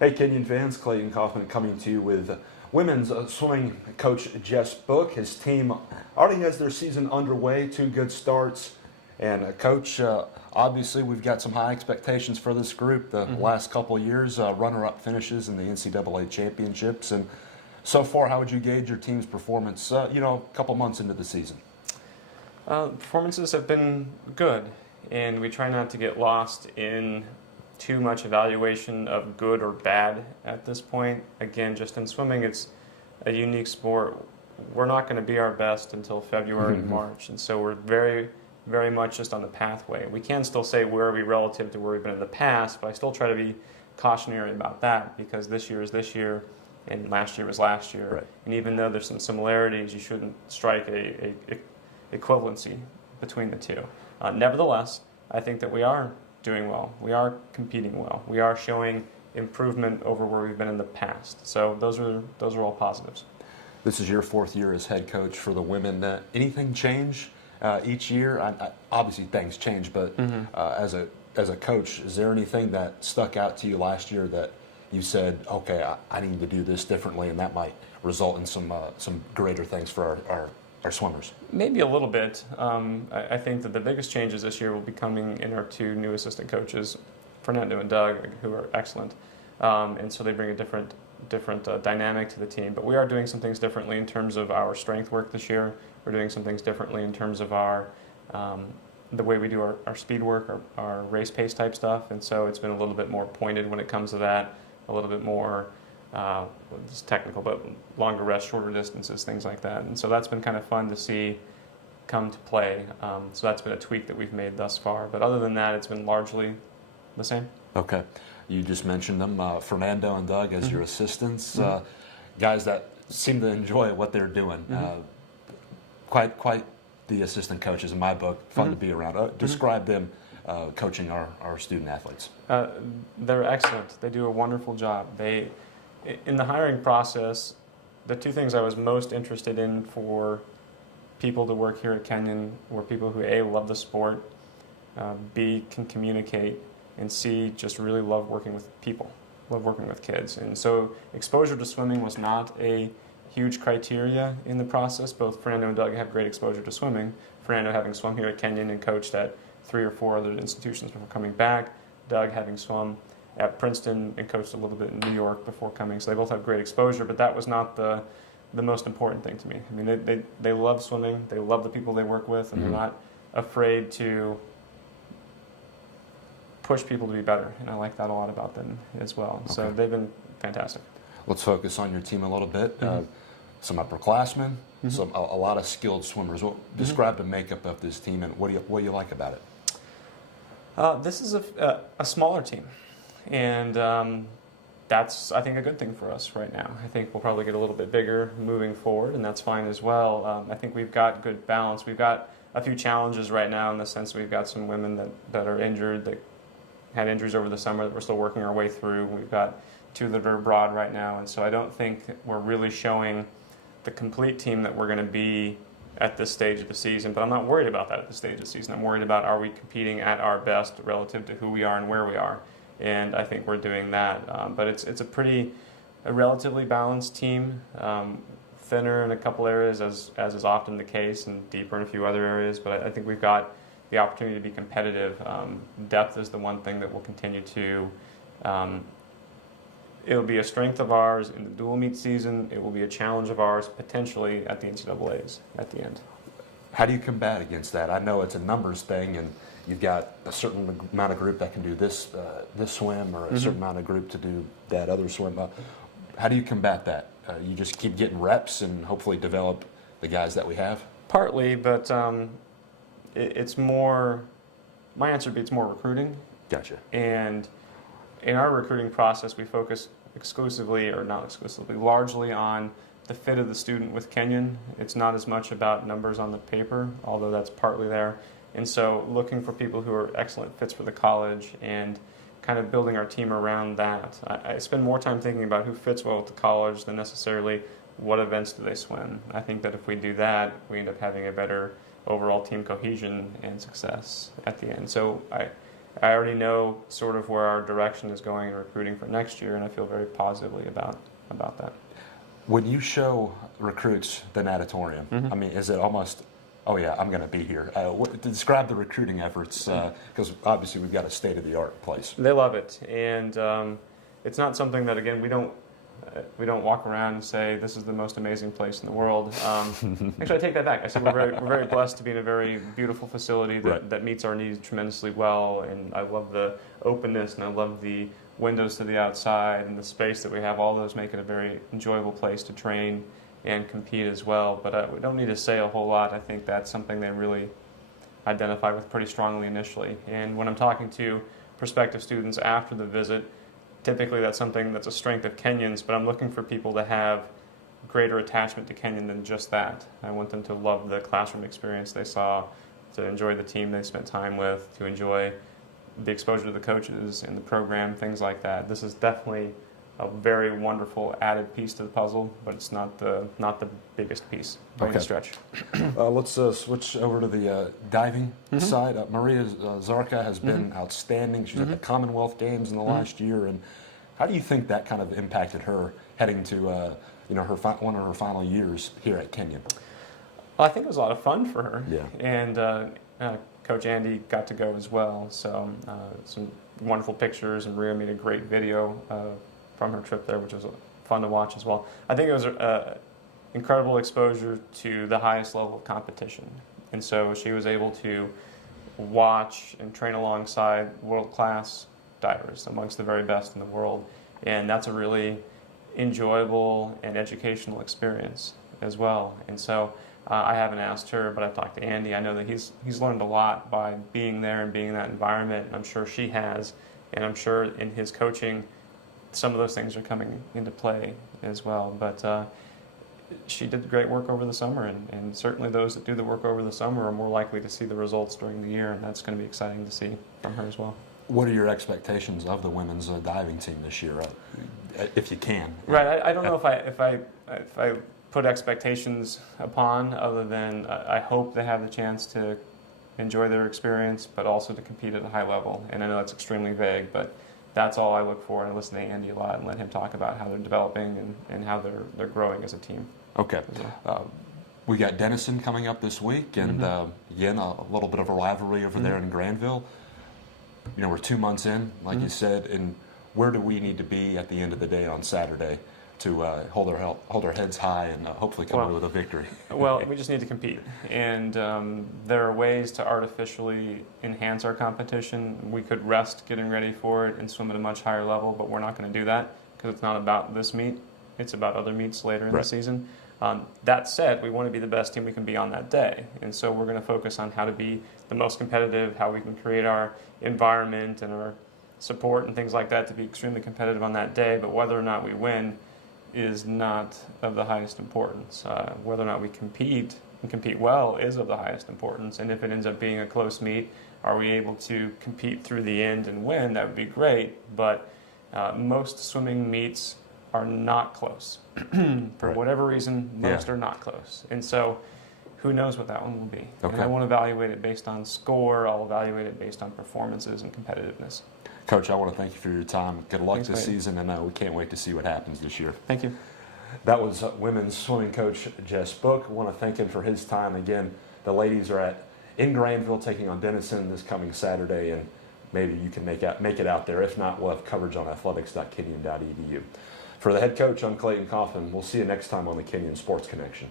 Hey, Kenyon fans, Clayton Kaufman coming to you with women's swimming coach Jess Book. His team already has their season underway, 2 good starts. And Coach, obviously we've got some high expectations for this group. The last couple of years, runner-up finishes in the NCAA championships. And so far, how would you gauge your team's performance, a couple months into the season? Performances have been good, and we try not to get lost in too much evaluation of good or bad at this point. Again, just in swimming, it's a unique sport. We're not going to be our best until February and March, and so we're very, very much just on the pathway. We can still say where are we relative to where we've been in the past, but I still try to be cautionary about that because this year is this year and last year was last year. Right. And even though there's some similarities, you shouldn't strike a equivalency between the two. Nevertheless, I think that we are doing well. We are competing well. We are showing improvement over where we've been in the past. So those are all positives. This is your 4th year as head coach for the women. Anything change each year? Obviously things change, but as a coach, is there anything that stuck out to you last year that you said, okay, I need to do this differently, and that might result in some greater things for our swimmers? Maybe a little bit. I think that the biggest changes this year will be coming in our 2 new assistant coaches, Fernando and Doug, who are excellent. And so they bring a different dynamic to the team. But we are doing some things differently in terms of our strength work this year. We're doing some things differently in terms of our the way we do our speed work, our race pace type stuff. And so it's been a little bit more pointed when it comes to that, a little bit more it's technical, but longer rest, shorter distances, things like that. And so that's been kind of fun to see come to play. So that's been a tweak that we've made thus far. But other than that, it's been largely the same. Okay. You just mentioned them, Fernando and Doug as your assistants, guys that seem to enjoy what they're doing. Quite the assistant coaches in my book, fun to be around. Describe them coaching our student athletes. They're excellent. They do a wonderful job. In the hiring process, the 2 things I was most interested in for people to work here at Kenyon were people who A, love the sport, B, can communicate, and C, just really love working with people, love working with kids. And so exposure to swimming was not a huge criteria in the process. Both Fernando and Doug have great exposure to swimming. Fernando having swum here at Kenyon and coached at 3 or 4 other institutions before coming back. Doug having swum at Princeton and coached a little bit in New York before coming. So they both have great exposure, but that was not the most important thing to me. I mean, they love swimming, they love the people they work with, and they're not afraid to push people to be better. And I like that a lot about them as well. Okay. So they've been fantastic. Let's focus on your team a little bit. Some upperclassmen, a lot of skilled swimmers. Describe the makeup of this team, and what do you like about it? This is a smaller team. And that's, I think, a good thing for us right now. I think we'll probably get a little bit bigger moving forward, and that's fine as well. I think we've got good balance. We've got a few challenges right now in the sense we've got some women that are injured, that had injuries over the summer that we're still working our way through. We've got 2 that are abroad right now, and so I don't think we're really showing the complete team that we're going to be at this stage of the season. But I'm not worried about that at this stage of the season. I'm worried about, are we competing at our best relative to who we are and where we are. And I think we're doing that. But it's a relatively balanced team, thinner in a couple areas, as is often the case, and deeper in a few other areas. But I think we've got the opportunity to be competitive. Depth is the one thing that will continue to. It'll be a strength of ours in the dual meet season. It will be a challenge of ours potentially at the NCAAs at the end. How do you combat against that? I know it's a numbers thing, and you've got a certain amount of group that can do this swim, or a certain amount of group to do that other swim. How do you combat that? You just keep getting reps and hopefully develop the guys that we have? Partly, but it's more, my answer would be it's more recruiting. Gotcha. And in our recruiting process, we focus exclusively, or not exclusively, largely on the fit of the student with Kenyon. It's not as much about numbers on the paper, although that's partly there. And so looking for people who are excellent fits for the college and kind of building our team around that. I spend more time thinking about who fits well with the college than necessarily what events do they swim. I think that if we do that, we end up having a better overall team cohesion and success at the end. So I I already know sort of where our direction is going in recruiting for next year, and I feel very positively about that. When you show recruits the natatorium, I mean, is it almost, oh yeah, I'm going to be here? Describe the recruiting efforts, because obviously we've got a state-of-the-art place. They love it, and it's not something that, again, we don't walk around and say this is the most amazing place in the world. Actually, I take that back. I said we're very blessed to be in a very beautiful facility that meets our needs tremendously well, and I love the openness and I love the windows to the outside and the space that we have. All those make it a very enjoyable place to train and compete as well. But we don't need to say a whole lot. I think that's something they really identify with pretty strongly initially. And when I'm talking to prospective students after the visit, typically that's something that's a strength of Kenyon's, but I'm looking for people to have greater attachment to Kenyon than just that. I want them to love the classroom experience they saw, to enjoy the team they spent time with, to enjoy the exposure to the coaches and the program, things like that. This is definitely a very wonderful added piece to the puzzle, but it's not the biggest piece by any stretch. Let's switch over to the diving side. Maria Zarka has been outstanding. She's at the Commonwealth Games in the last year, and how do you think that kind of impacted her heading to one of her final years here at Kenyon? Well, I think it was a lot of fun for her. Yeah. And Coach Andy got to go as well, so some wonderful pictures, and Maria made a great video from her trip there, which was fun to watch as well. I think it was incredible exposure to the highest level of competition, and so she was able to watch and train alongside world-class divers, amongst the very best in the world, and that's a really enjoyable and educational experience as well. And so I haven't asked her, but I've talked to Andy. I know that he's learned a lot by being there and being in that environment, and I'm sure she has, and I'm sure in his coaching some of those things are coming into play as well. But she did great work over the summer, and certainly those that do the work over the summer are more likely to see the results during the year, and that's going to be exciting to see from her as well. What are your expectations of the women's diving team this year, if you can? Right, I don't know if I put expectations upon, other than I hope they have the chance to enjoy their experience, but also to compete at a high level. And I know that's extremely vague, but that's all I look for. And I listen to Andy a lot and let him talk about how they're developing and how they're growing as a team. Okay. We got Denison coming up this week, and again, a little bit of a rivalry over there in Granville. You know, we're 2 months in, like you said, and where do we need to be at the end of the day on Saturday to hold our heads high and hopefully come away with a victory? Well, we just need to compete, and there are ways to artificially enhance our competition. We could rest getting ready for it and swim at a much higher level, but we're not going to do that because it's not about this meet. It's about other meets later in the season. That said, we want to be the best team we can be on that day, and so we're going to focus on how to be the most competitive, how we can create our environment and our support and things like that to be extremely competitive on that day. But whether or not we win is not of the highest importance. Whether or not we compete and compete well is of the highest importance, and if it ends up being a close meet, are we able to compete through the end and win? That would be great, but most swimming meets are not close. For whatever reason, most are not close. And so who knows what that one will be. Okay. And I won't evaluate it based on score. I'll evaluate it based on performances and competitiveness. Coach, I want to thank you for your time. Good luck this season, and we can't wait to see what happens this year. Thank you. That was women's swimming coach Jess Book. I want to thank him for his time. Again, the ladies are in Granville taking on Denison this coming Saturday, and maybe you can make it out there. If not, we'll have coverage on athletics.kenyon.edu. For the head coach, I'm Clayton Coffin. We'll see you next time on the Kenyon Sports Connection.